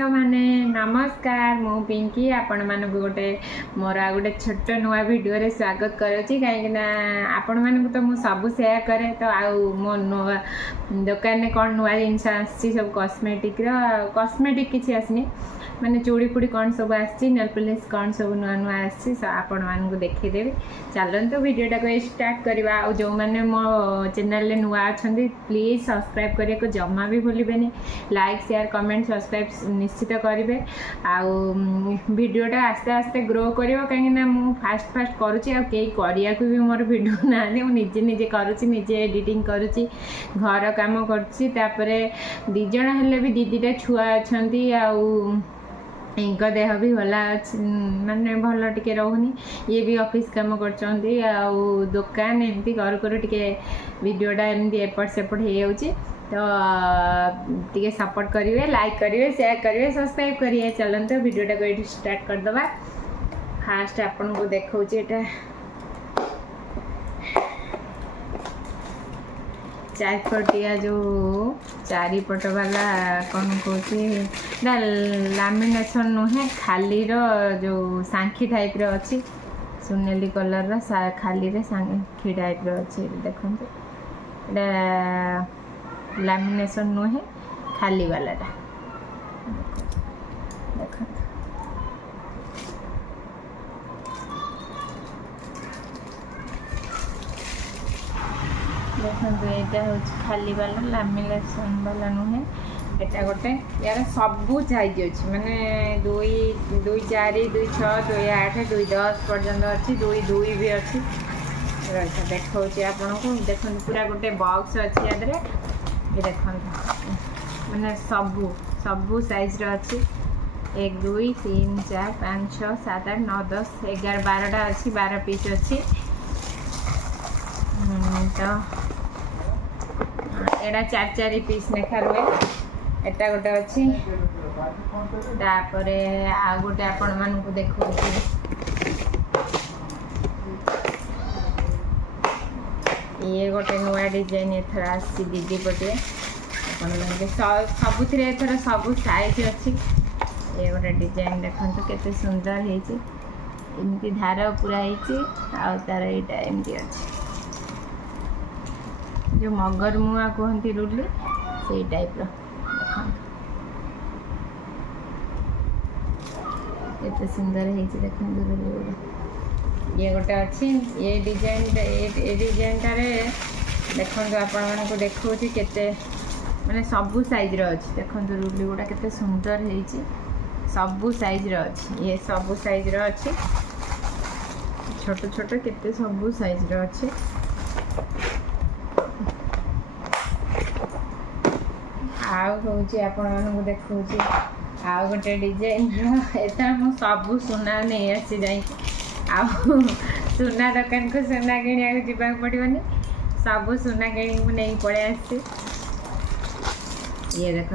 सांग माने नमस्कार मु पिंकी आपण मानक गोटे मोर आ गोटे छोट नुआ वीडियो रे स्वागत करूची कहीं आपण मानक तो मु सब शेयर करे तो आउ मो नुआ दुकान में कौन नुआ जिनस आसी सब कॉस्मेटिक किसी आसनी माने चूड़ी फुड़ी कौन सब आसी नेल पॉलिश कौन सब नुआ नुआ आसी आपण मानक देखीदेवी चलते वीडियोटा को स्टार्ट करवा आ जो मैंने मो चैनल रे नुआ अच्छा प्लीज सब्सक्राइब करने को जमा भी भूलें लाइक शेयर कमेंट सब्सक्राइब निश्चित करेंगे आउ वीडियोटा आस्ते आस्ते ग्रो कर कहीं फास्ट फास्ट करुँची आया भी मोर भिडियो ना निजे निजे करुँची निजे एडिटिंग करुँची घर काम करुँची दिज हेल्ले भी दीदीटा छुआ अच्छा इनका देह भी भला माने भल टिके रोनी ये भी ऑफिस काम कर दुकान एमती करू करू टिके वीडियोटा एमती एपट सेपट हो जाऊँगी तो टिके सपोर्ट करेंगे लाइक करेंगे शेयर करेंगे सब्सक्राइब करेंगे चलते वीडियोटा को ये स्टार्ट करदे फास्ट आपन को देखा चारिपटिया जो चारिपट वाला कौन कौन लामिनेशन नुहे खाली जो सांखी टाइप रो अच्छी सुनेली कलर खाली रे सांखी टाइप रो अच्छी देखो लामिनेशन नुहे खाली वाला देखो देखो यहाँ हूँ खाली वाला लामिनेशन वाला नुहे एटा गोटे यार सबू साइज अच्छी माने 2.4 2.6 2.8 2.10 पर्यंत अच्छी 2.2 भी अच्छी रही देखा आपन को देखो पूरा गोटे बॉक्स अच्छी याद ये देखो मैंने सबू साइज अच्छी 1 2 3 4 5 6 7 8 9 10 11 12टा अच्छी 12 पीस अच्छी तो एटा 4 पीस लेखा रुए एटा गोटे अच्छी तापरे आ गोटे आपण मान को देखो ये गोटे नुआ डिजाइन एथर आसी दीदी पटे सबुथ एथर सब साइज अच्छी ये गोटे डिजाइन देखो केते सुंदर होती धार पूरा हो तार यहाँ एमती अच्छी जो मगर मुआ कहती रुली से टाइप केते सुंदर देखो रुली ये गोटे अच्छी ये डिजाइनटा देखो आपण मानक देखा केते माने सबू साइज रो अच्छी देखो रुली गुड़ा केते सुंदर होती सबू साइज रो अच्छी ये सबू साइज रो अच्छी छोट छोट केते सबू साइज रो अच्छी आउ हूँ आपण मानक देखा आउ गोटे डिजाइन एथर मु सबू सुना नहीं आसी जाई सुना दुकान को सुना किणा जावाक पड़ोनी सबू सुना किणी मु नहीं पड़े आसी ये देख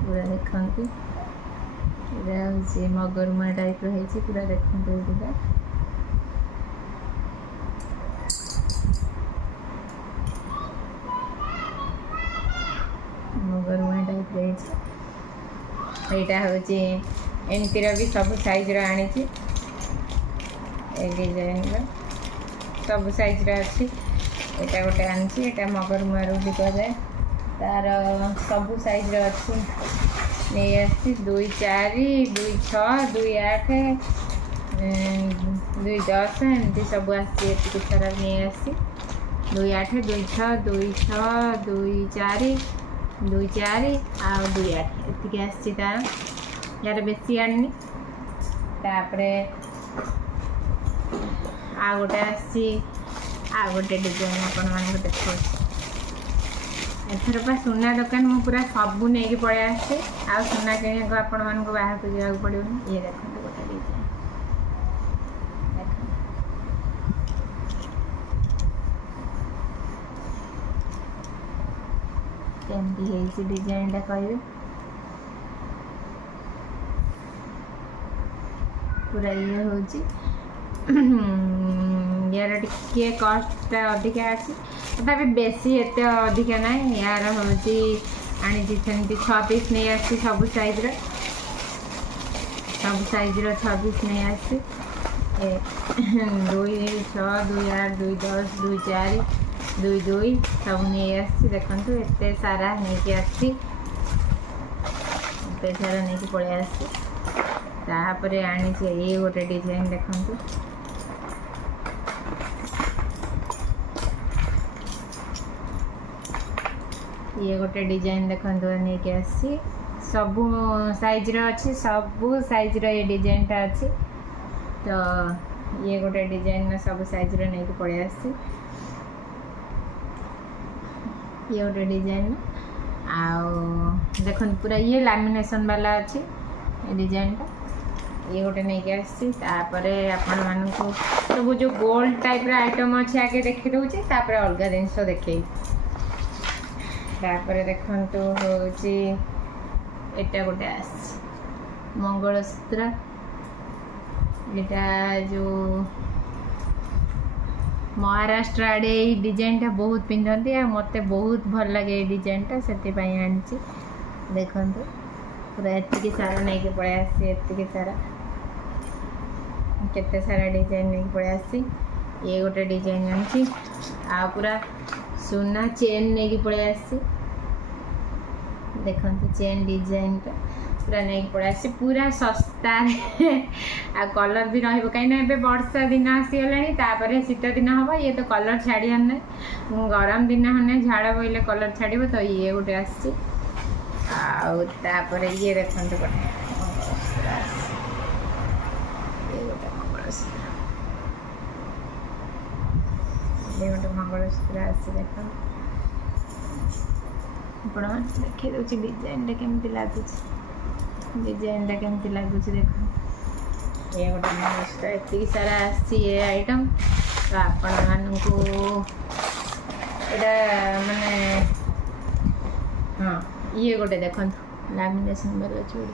पूरा देखते हूँ मगरमुआ टाइप रही पूरा देखते पूरा मगरमुआ टाइप यहाँ हूँ एमतीर भी सब साइज आनी डिजाइन सब साइज अच्छी यहाँ गोटे आनी यहाँ मगरमुआ भी कहे तार सब साइज अच्छी नहीं आसी 2.4 2.6 2.8 2.10 एमती सब आसी सारा नहीं आसी 2.8 2.6 2.6 2.4 2.4 आ 2.8 ये आसी तार यार बेसी आनी तापरे आ गोटे आसी आ गोटे डिजाइन आपण मानक देखो एथर पा सुना दुकान मु पूरा सबू नहीं पड़े आसे आ सुना किणा आपण मानक बाहर को जावाक पड़ोनी ये देखो गोटे डिजाइन केमती डिजाइनटा कहे पूरा ये हूँ यार टिके कस्टा अधिका अच्छी तथापि बेसी एत अधिका ना यार हूँ आनी सेमती 6 पीस नहीं आसी सब साइज रो 6 पीस नहीं आसी 2 6 2 8 2 10 2 4 2 2 सब नहीं आसी देखो एत सारा नहीं आसी एत सारा नहीं पलि आसी तापर आनी ये गोटे डिजाइन देखो ये गोटे डिजाइन देखो नहीं कि आसी सबू साइज अच्छी सबू साइज ये डिजाइनटा अच्छी तो ये गोटे डिजाइन सब साइज नहीं कि पलि आसी ये गोटे डिजाइन आउ देख पूरा ये लैमिनेशन वाला अच्छी डिजाइनटा ये गोटे नहीं कि आसी आपण मानू सब जो गोल्ड टाइप आइटम अच्छे आगे देखी दूचे अलग जिनस देखे तापर देखु हूँ एटा गोटे आस मंगलसूत्र यहाँ जो महाराष्ट्र आड़े डिजाइनटा बहुत पिंधती आ मत बहुत भल लगे डिजाइनटा से आनी देखु पूरा एति सारा नहीं कि पलि आसी एति सारा केते सारा डिजाइन नहीं पलि आसी ये गोटे डिजाइन आनी आ पूरा सुना चेन नहीं कि पलि आसी देखो चेन डिजाइन पूरा नहीं पलि आसी पूरा सस्ता आ कलर भी रही कहीं वर्षा दिन आसीगला शीत दिन हम ये तो कलर छाड़ियार ना गरम दिन होने झाड़ बोले कलर छाड़ तो ये गोटे आसी आपर ये देखते ये गोटे मंगलसूत्र आसी देख देखी दूसरी डिजाइनटा केमती लगुच डिजाइनटा केमती लगुच देख ये गोटे मंगलसूत्र एति सारा आसी ये आइटम तो आपण मानू माने हाँ ये गोटे देख लैमिनेशन वाला चूड़ी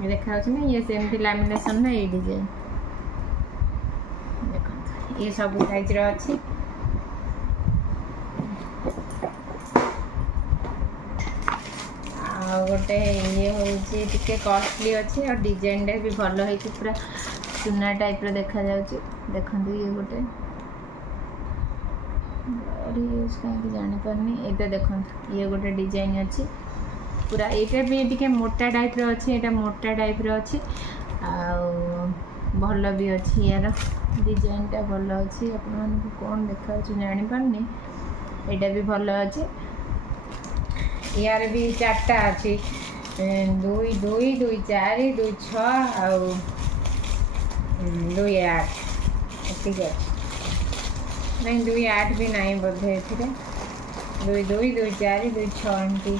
ये देखा ना ये सेमती लैमिनेशन ना ये डिजाइन देखो ये सब साइज रो अच्छी गोटे ये हूँ टिके कॉस्टली अच्छी और डिजाइन भी भल है पूरा सुना टाइप देखा देखु ये गोटे कहीं जापारे ये देखो ये गोटे डिजाइन अच्छी पूरा ये भी टे मोटा टाइप अच्छी मोटा टाइप अच्छी भल भी अच्छी यार डिजाइनटा भल अच्छी आपण कौन देखा जापारनी यहाँ भी भल अच्छी यार भी 4टा अच्छी 2 2 2 4 2 6 2 8 ठीक है नहीं 2 8 भी नहीं बोधे 2 2 2 4 2 6 एमती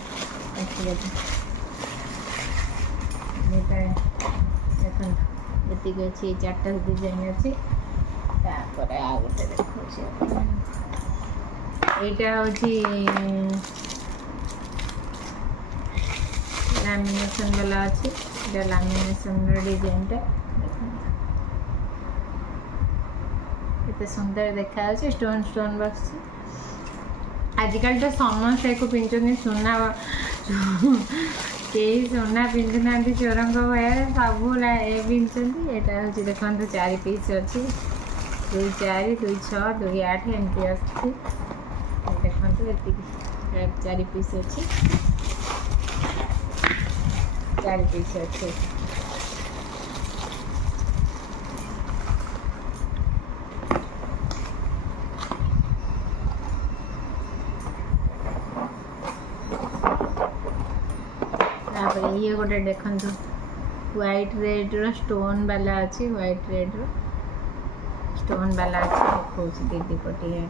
ठीक है देखो ये अच्छी 4टा डिजाइन अच्छी तापर आ गोटे देखो यहाँ हूँ लैमिनेशन वाला अच्छी लैमिनेशन डिजाइनटा देखते सुंदर देखा स्टोन स्टोन बस आजिकल तो समस्ते को पिंधुनी सुना कई सुना पिंधु ना चोर भय सब पिंधुंट यहाँ हूँ देखो 4 पीस अच्छी 2 4 2 6 2 8 एमती अच्छी देखो ये 4 पीस अच्छी 4 पीस अच्छे ये गोटे देखु व्हाइट रेड रो स्टोन वाला अच्छी व्हाइट रेड रो स्टोन वाला अच्छी देखा दीदी पटिया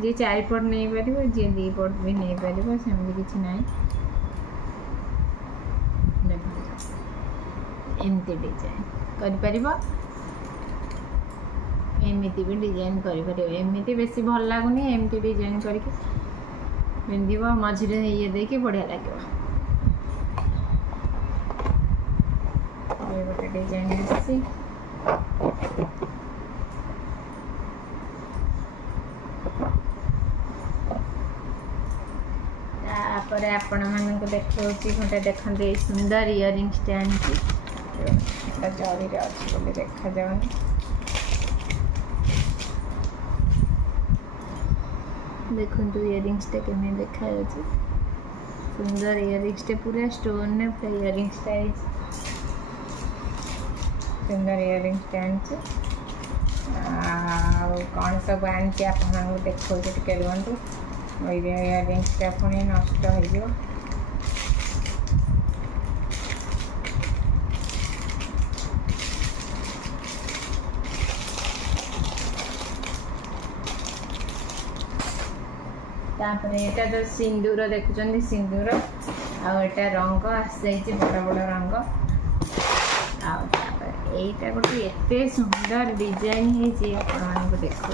जी 4 पट नहीं पार जी 2 पट भी नहीं पार सेमती किसी ना एमती डिजाइन एमती भी डिजाइन करमती बेसी भल लगुनि एमती डिजाइन करके पिंध मझे ये देखिए बढ़िया लगे ये गोटे डिजाइन आसी तापर आपण मानक देखौछि गोटे देखंते सुंदर इयरिंग स्टैंड की जड़ी अच्छी बोली देखा जाऊनी देखो इयरिंग्स केमी देखा सुंदर इयरिंग्स पूरा स्टोन ने पूरा इयरिंग्स सुंदर इयरिंग्स कौन सब आनी आप देखो टे रुहतु इयरिंग्स पुणी नष्ट हो तापर यहाँ तो सिंदूर देखुं सिंदूर आटा रंग आसी बड़ बड़ रंग आपर गोटे एत सुंदर डिजाइन है आप देखो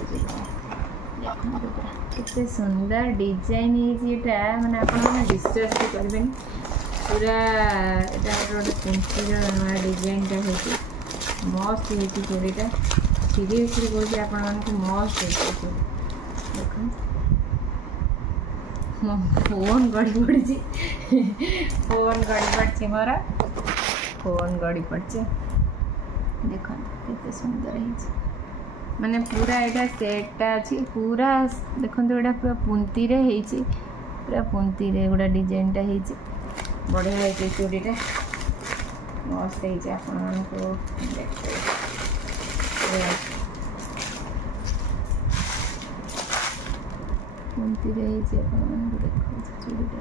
केते सुंदर डिजाइन है माने आपने विश्वास भी करेंगे पूरा यहाँ गोटे कुंतीर नुआ डिजाइनटा हो मस्त हो चूड़ीटा सीरियसली कहते आपको मस्त हो देख फोन गड़ी पड़ी फोन गड़ी पड़ी मोर फोन गड़ी पड़ी देख केते सुंदर है माने पूरा यहाँ सेटा अच्छी पूरा देखो यहाँ पूरा पुंती रे है पूरा पुंती रे गोटा डिजाइनटा है बढ़िया है चूड़ीटा मस्त है आपको पुंती रे है देखो चूड़ीटा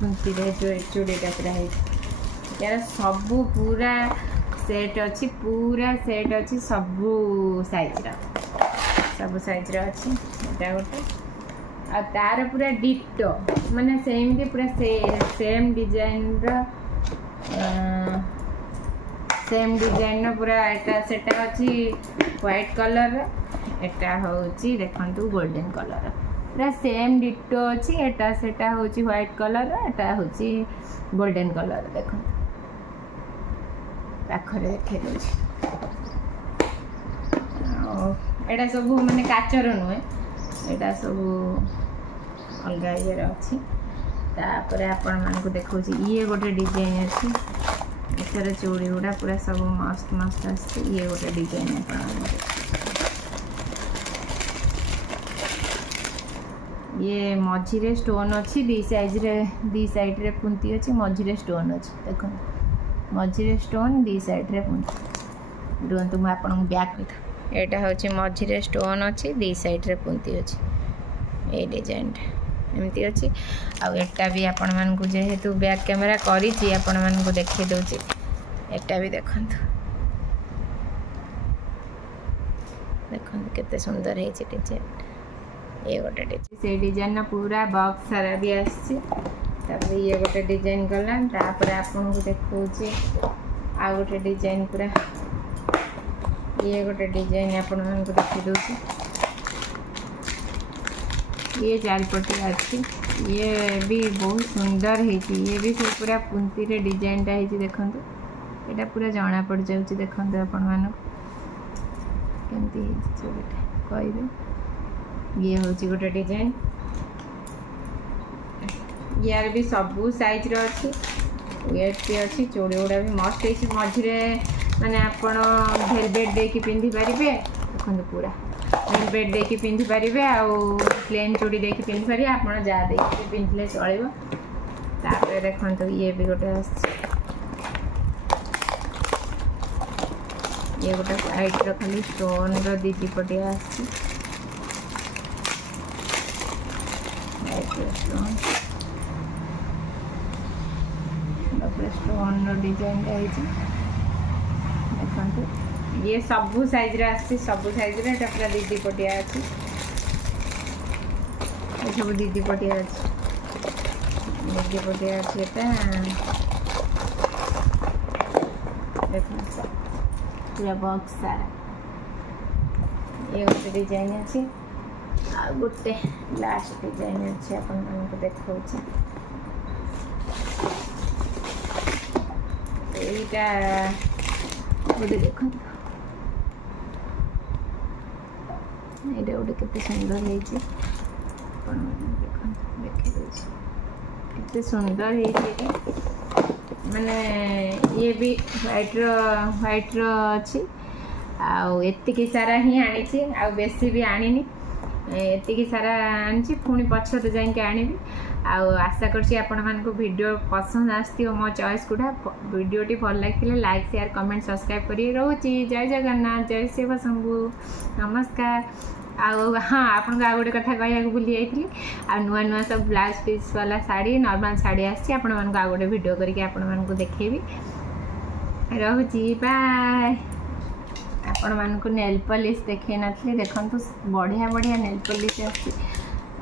पुंती रे चूड़ीटा पूरा है यार सबू पूरा सेट अच्छी पूरा सेट अच्छी सबू साइज अच्छी एटा गोटे आ तार पूरा डिटो माने सेमती पूरा सेम डिजाइन सेम डिजाइन पूरा एटा सेटा अच्छी व्हाइट कलर एटा होची देखंतु गोल्डन कलर पूरा सेम डिटो अच्छी एटा सेटा होची व्हाइट कलर एटा होची गोल्डन कलर देखंतु पाखरे देखे एटा सब माने काचर नुहे एटा सब अलग ये अच्छी तापर आपण मानक देखो ये गोटे डिजाइन अच्छी एथर चूड़ी गुड़ा पूरा सब मस्त मस्त आसছে ये गोटे डिजाइन ये मझिरे स्टोन अच्छी दी साइड रे पुंती अच्छी मझिरे स्टोन अच्छी देखो मझिरे स्टोन दी साइड रे पुंती रुहतु मुझे आपको बैक एटा हूँ मझिरे स्टोन अच्छी दी साइड रे पुंती अच्छी ये डिजाइन एमती अच्छी आटा भी आपण मानक जेहेतु बैक कैमेरा करी आपण मानक देखी दूची एटा भी देखो देखो केते सुंदर है डिजाइन ये गोटे डिजाइन से डिजाइन पूरा बॉक्स सारा भी आसी तापर ये गोटे डिजाइन गला तापर आपन को देखौची आ गोटे डिजाइन पूरा ये गोटे डिजाइन आपण मन को देखि दोची ये चारिपटी अच्छी ये भी बहुत सुंदर है ये भी सब पूरा पुंती रे डिजाइनटा है देखंतु एटा पूरा जाना पड़ जाउची देखंतु आपण मान केमती है चोटा कहबे ये होची गोटे डिजाइन यार भी सबू साइज रो अच्छी वेट भी अच्छी चूड़ी गुड़ा भी मस्त है मझे माने आपण भेलवेट देकी पिंधि पारिबे देखंतु पूरा भेलवेट देकी पिंधि पारिबे आ प्लेन चूड़ी देकी पिंधि पारिबे आपण जा देकी पिंधले चलिबो तापर देखंतु ये भी गोटे ये गोटे साइड रो खाली स्टोन रो दीदी पटिया आछि स्टोन स्टोन डिजाइन देखो ये सबू साइज रे आसी सबू साइज रे एटा पूरा दीदी पटिया अच्छी सब दीदी पटिया अच्छी दीदी पटिया अच्छी एटा देखो पूरा बॉक्स सारा ये गोटे डिजाइन अच्छी आ गोटे लास्ट डिजाइन अच्छी अपन मानक देखौछि এইটা ଗୋଟେ ଦେଖନ୍ତୁ, ଏଇଟା ଗୋଟେ କେତେ ସୁନ୍ଦର ହେଇଛି, ଆପଣମାନେ ଦେଖନ୍ତୁ, ଦେଖିଦେଉଛି କେତେ ସୁନ୍ଦର ହେଇଛି ଏଇଟା। ମାନେ ଇଏ ବି ହ୍ୱାଇଟ୍ର ଅଛି। ଆଉ ଏତିକି ସାରା ହିଁ ଆଣିଛି, ଆଉ ବେଶୀ ବି ଆଣିନି, ଏତିକି ସାରା ଆଣିଛି, ପୁଣି ପଛରେ ଯାଇକି ଆଣିବି। ଆଉ ଆଶା କରୁଛି ଆପଣମାନଙ୍କୁ ଭିଡ଼ିଓ ପସନ୍ଦ ଆସିଥିବ ମୋ ଚଏସ୍ ଗୁଡ଼ା। ଭିଡ଼ିଓଟି ଭଲ ଲାଗିଥିଲେ ଲାଇକ୍ ସେୟାର କମେଣ୍ଟ ସବସ୍କ୍ରାଇବ୍ କରି ରହୁଛି। ଜୟ ଜଗନ୍ନାଥ, ଜୟ ଶିବ ଶମ୍ଭୁ, ନମସ୍କାର। ଆଉ ହଁ, ଆପଣଙ୍କୁ ଆଉ ଗୋଟେ କଥା କହିବାକୁ ଭୁଲି ଯାଇଥିଲି, ଆଉ ନୂଆ ନୂଆ ସବୁ ବ୍ଲାଉଜ୍ ପିସ୍ ବାଲା ଶାଢ଼ୀ, ନର୍ମାଲ୍ ଶାଢ଼ୀ ଆସିଛି, ଆପଣମାନଙ୍କୁ ଆଉ ଗୋଟେ ଭିଡ଼ିଓ କରିକି ଆପଣମାନଙ୍କୁ ଦେଖେଇବି। ରହୁଛି, ବାଏ। ଆପଣମାନଙ୍କୁ ନେଲ୍ ପଲିସ୍ ଦେଖେଇ ନଥିଲି, ଦେଖନ୍ତୁ ବଢ଼ିଆ ବଢ଼ିଆ ନେଲ୍ ପଲିସ୍ ଆସିଛି।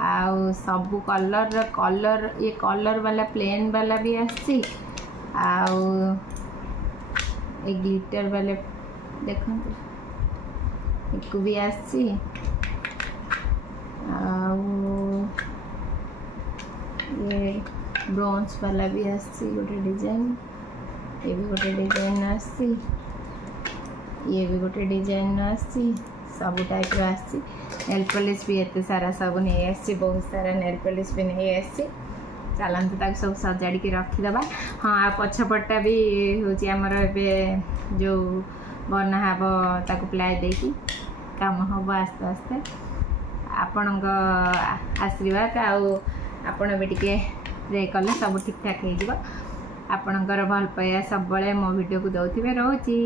ଆଉ ସବୁ କଲର୍ ଇଏ କଲର୍ ବାଲା ପ୍ଲେନ୍ ବାଲା ବି ଆସିଛି। ଆଉ ଏ ଗ୍ଲିଟର ବାଲା ଦେଖନ୍ତୁ ଏକୁ ବି ଆସିଛି। ଆଉ ଇଏ ବ୍ରୋଞ୍ଜ ବାଲା ବି ଆସିଛି ଗୋଟେ ଡିଜାଇନ୍, ଏ ବି ଗୋଟେ ଡିଜାଇନ୍ ଆସିଛି, ଇଏ ବି ଗୋଟେ ଡିଜାଇନ୍ ଆସିଛି, ସବୁ ଟାଇପ୍ର ଆସିଛି। ନେଲ୍ ପଲିସ୍ ବି ଏତେ ସାରା ସବୁ ନେଇ ଆସିଛି, ବହୁତ ସାରା ନେଲ୍ ପଲିସ୍ ବି ନେଇ ଆସିଛି। ଚାଲନ୍ତୁ ତାକୁ ସବୁ ସଜାଡ଼ିକି ରଖିଦେବା। ହଁ, ଆଉ ପଛପଟଟା ବି ହେଉଛି ଆମର ଏବେ ଯେଉଁ ବନା ହେବ, ତାକୁ ପ୍ଲାଏ ଦେଇକି କାମ ହେବ ଆସ୍ତେ ଆସ୍ତେ। ଆପଣଙ୍କ ଆଶୀର୍ବାଦ ଆଉ ଆପଣ ବି ଟିକେ ପ୍ରେ କଲେ ସବୁ ଠିକ୍ଠାକ୍ ହେଇଯିବ। ଆପଣଙ୍କର ଭଲ ପାଇବା ସବୁବେଳେ ମୋ ଭିଡ଼ିଓକୁ ଦେଉଥିବେ। ରହୁଛି।